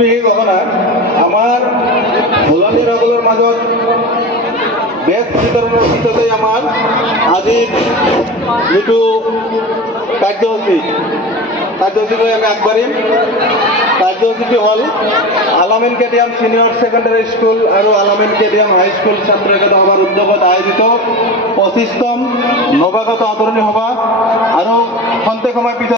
বিশেষ ঘটনা আমাৰ ভলান্টিয়াৰসকলৰ মাজত বেজ বিতৰণৰ পিছতে আমাৰ আজিৰ যিটো কাৰ্যসূচীলৈ আমি আগবাঢ়িম। কাৰ্যসূচীটো হ'ল আলামিন কেডিয়াম ছিনিয়ৰ ছেকেণ্ডাৰী স্কুল আৰু আলামিন কেডিয়াম হাইস্কুল ছাত্ৰ একতা সভাৰ উদ্যোগত আয়োজিত 25তম নৱাগত আদৰণি সভা আৰু খন্তেক সময় পিছত